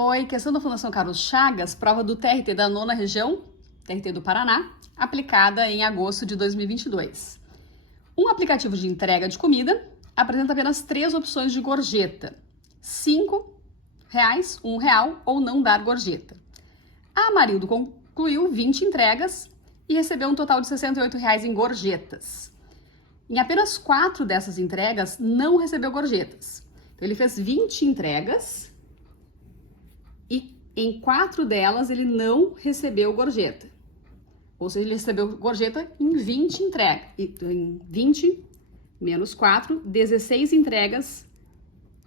Oi, questão da Fundação Carlos Chagas, prova do TRT da 9ª região, TRT do Paraná, aplicada em agosto de 2022. Um aplicativo de entrega de comida apresenta apenas 3 opções de gorjeta: R$5, R$1 ou não dar gorjeta. A Amarildo concluiu 20 entregas e recebeu um total de R$68 em gorjetas. Em apenas 4 dessas entregas, não recebeu gorjetas. Então, ele fez 20 entregas e em 4 delas ele não recebeu gorjeta. Ou seja, ele recebeu gorjeta em 20 entregas. Em 20 menos 4, 16 entregas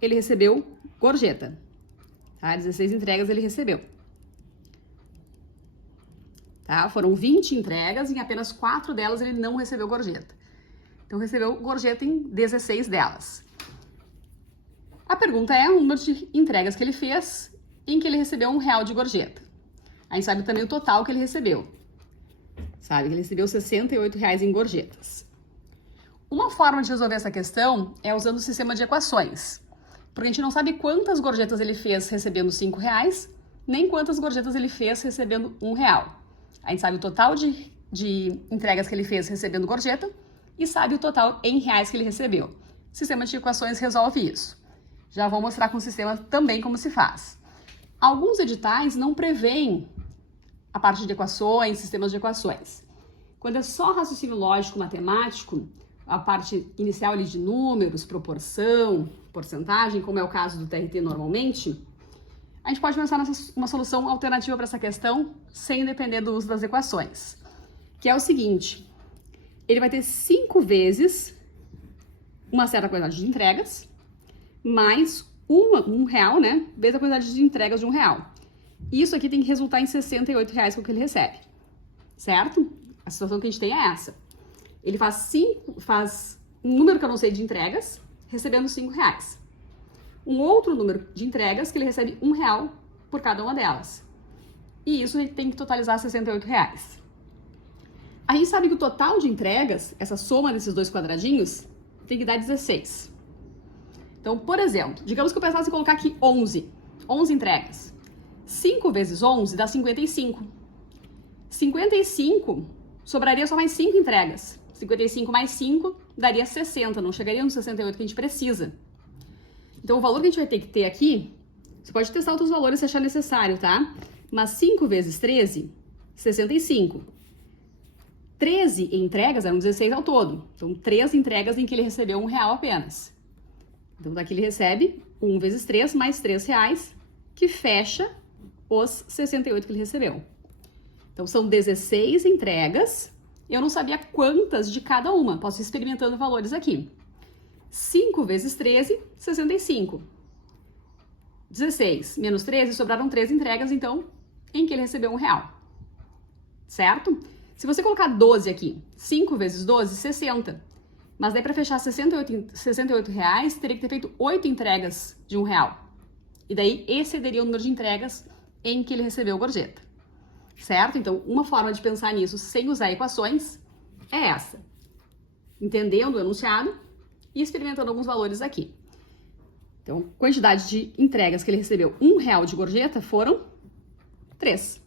ele recebeu gorjeta. Tá? 16 entregas ele recebeu. Tá? Foram 20 entregas e em apenas 4 delas ele não recebeu gorjeta. Então, recebeu gorjeta em 16 delas. A pergunta é o número de entregas que ele fez em que ele recebeu R$1 de gorjeta. A gente sabe também o total que ele recebeu. Sabe que ele recebeu R$68 em gorjetas. Uma forma de resolver essa questão é usando o sistema de equações. Porque a gente não sabe quantas gorjetas ele fez recebendo R$5, nem quantas gorjetas ele fez recebendo R$1. A gente sabe o total de entregas que ele fez recebendo gorjeta e sabe o total em reais que ele recebeu. O sistema de equações resolve isso. Já vou mostrar com o sistema também como se faz. Alguns editais não prevêem a parte de equações, sistemas de equações. Quando é só raciocínio lógico matemático, a parte inicial ali de números, proporção, porcentagem, como é o caso do TRT normalmente, a gente pode pensar numa solução alternativa para essa questão sem depender do uso das equações, que é o seguinte: ele vai ter 5 vezes uma certa quantidade de entregas, mais R$1, né? Vezes a quantidade de entregas de R$1. Isso aqui tem que resultar em R$68 que é o que ele recebe, certo? A situação que a gente tem é essa. Ele faz um número que eu não sei de entregas, recebendo R$5. Um outro número de entregas que ele recebe R$1 por cada uma delas. E isso tem que totalizar R$68. A gente sabe que o total de entregas, essa soma desses dois quadradinhos, tem que dar 16. Então, por exemplo, digamos que eu pensasse em colocar aqui 11 entregas. 5 vezes 11 dá 55. 55 sobraria só mais 5 entregas. 55 mais 5 daria 60, não chegaria nos 68 que a gente precisa. Então, o valor que a gente vai ter que ter aqui, você pode testar outros valores se achar necessário, tá? Mas 5 vezes 13, 65. 13 entregas eram 16 ao todo. Então, 3 entregas em que ele recebeu R$1 apenas. Então, daqui ele recebe 1 vezes 3 mais R$3, que fecha os 68 que ele recebeu. Então, são 16 entregas. Eu não sabia quantas de cada uma. Posso ir experimentando valores aqui. 5 vezes 13, 65. 16 menos 13, sobraram 3 entregas, então, em que ele recebeu R$1. Certo? Se você colocar 12 aqui, 5 vezes 12, 60. Mas daí para fechar R$68, teria que ter feito 8 entregas de R$1. E daí excederia o número de entregas em que ele recebeu gorjeta. Certo? Então, uma forma de pensar nisso sem usar equações é essa. Entendendo o enunciado e experimentando alguns valores aqui. Então, quantidade de entregas que ele recebeu R$1 de gorjeta foram 3.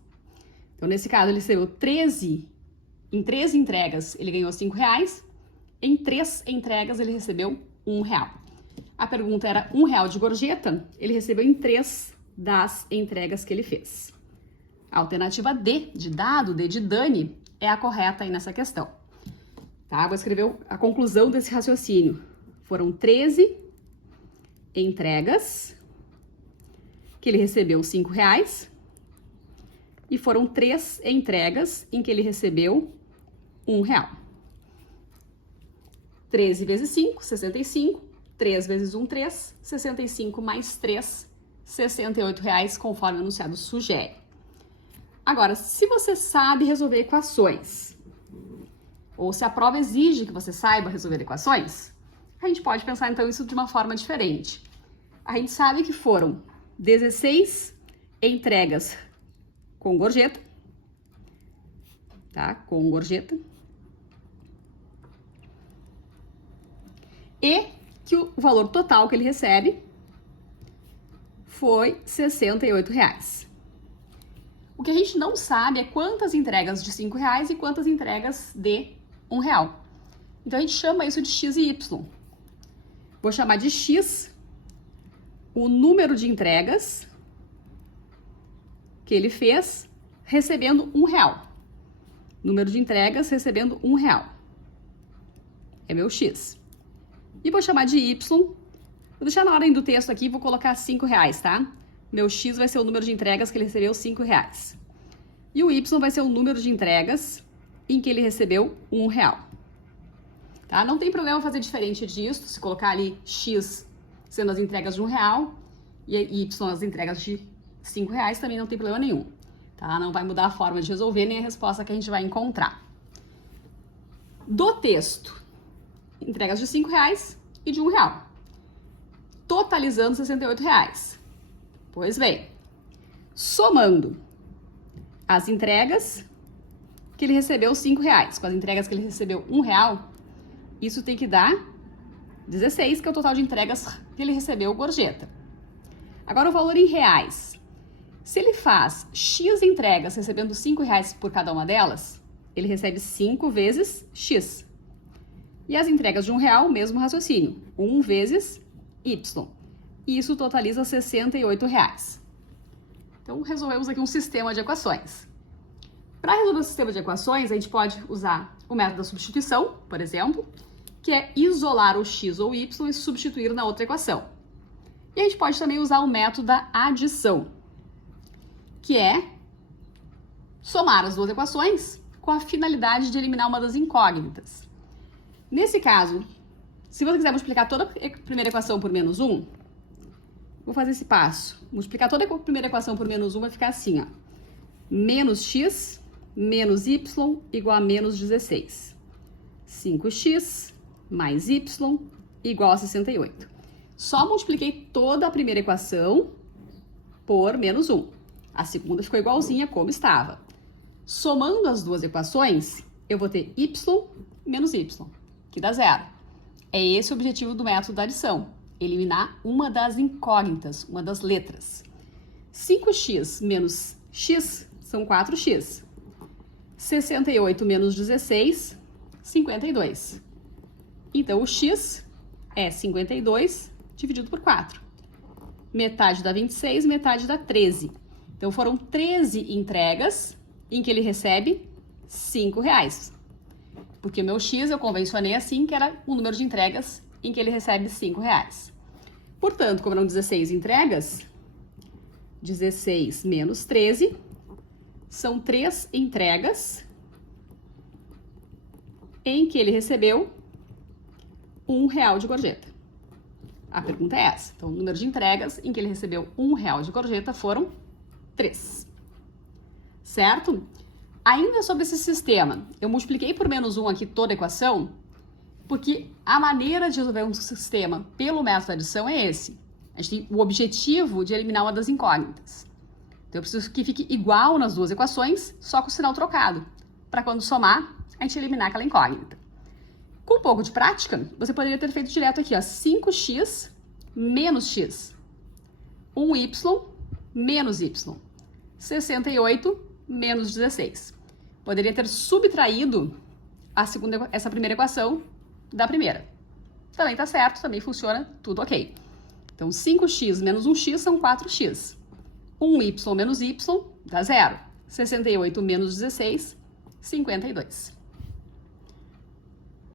Então, nesse caso, ele recebeu 13. Em 13 entregas, ele ganhou R$5. Em 3 entregas, ele recebeu R$1. A pergunta era R$1 de gorjeta, ele recebeu em 3 das entregas que ele fez. A alternativa D, de dado, D de Dani, é a correta aí nessa questão. Tá? Vou escrever a conclusão desse raciocínio. Foram 13 entregas que ele recebeu R$5 e foram 3 entregas em que ele recebeu R$1. 13 vezes 5, 65. 3 vezes 1, 3. 65 mais 3, R$68, conforme o enunciado sugere. Agora, se você sabe resolver equações, ou se a prova exige que você saiba resolver equações, a gente pode pensar, então, isso de uma forma diferente. A gente sabe que foram 16 entregas com gorjeta, tá? Com gorjeta. E que o valor total que ele recebe foi R$ 68. O que a gente não sabe é quantas entregas de R$ 5 e quantas entregas de R$ 1. Então, a gente chama isso de X e Y. Vou chamar de X o número de entregas que ele fez recebendo R$ 1. Número de entregas recebendo R$ 1. É meu X. E vou chamar de Y. Vou deixar na ordem do texto aqui, vou colocar R$ 5, tá? Meu X vai ser o número de entregas que ele recebeu R$ 5. E o Y vai ser o número de entregas em que ele recebeu R$ 1. Tá? Não tem problema fazer diferente disso, se colocar ali X sendo as entregas de R$ 1 e Y as entregas de R$ 5, também não tem problema nenhum. Tá? Não vai mudar a forma de resolver nem a resposta que a gente vai encontrar. Do texto, entregas de R$ 5 e de R$ 1. Totalizando R$ 68. Pois bem, somando as entregas que ele recebeu R$ 5 com as entregas que ele recebeu R$ 1, isso tem que dar 16, que é o total de entregas que ele recebeu gorjeta. Agora o valor em reais. Se ele faz X entregas recebendo R$ 5 por cada uma delas, ele recebe 5 vezes X. E as entregas de R$ 1, mesmo raciocínio, 1 vezes Y. E isso totaliza R$ 68. Então, resolvemos aqui um sistema de equações. Para resolver o sistema de equações, a gente pode usar o método da substituição, por exemplo, que é isolar o X ou Y e substituir na outra equação. E a gente pode também usar o método da adição, que é somar as duas equações com a finalidade de eliminar uma das incógnitas. Nesse caso, se você quiser multiplicar toda a primeira equação por -1, vou fazer esse passo. Multiplicar toda a primeira equação por -1 vai ficar assim, ó. Menos x menos y igual a menos 16. 5x mais y igual a 68. Só multipliquei toda a primeira equação por -1. A segunda ficou igualzinha como estava. Somando as duas equações, eu vou ter y menos y, que dá 0. É esse o objetivo do método da adição. Eliminar uma das incógnitas, uma das letras. 5x menos x são 4x. 68 menos 16, 52. Então, o x é 52 dividido por 4. Metade dá 26, metade dá 13. Então, foram 13 entregas em que ele recebe R$ 5. Porque o meu x eu convencionei assim, que era o número de entregas em que ele recebe R$ 5. Portanto, como eram 16 entregas, 16 menos 13, são 3 entregas em que ele recebeu R$ 1 de gorjeta. A pergunta é essa. Então, o número de entregas em que ele recebeu R$ 1 de gorjeta foram 3. Certo? Ainda sobre esse sistema, eu multipliquei por -1 aqui toda a equação, porque a maneira de resolver um sistema pelo método da adição é esse. A gente tem o objetivo de eliminar uma das incógnitas. Então, eu preciso que fique igual nas duas equações, só com o sinal trocado, para quando somar, a gente eliminar aquela incógnita. Com um pouco de prática, você poderia ter feito direto aqui, ó, 5x menos x, 1y menos y, 68 menos 16. Poderia ter subtraído essa primeira equação da primeira. Também tá certo, também funciona, tudo ok. Então, 5x menos 1x são 4x. 1y menos y dá 0. 68 menos 16, 52.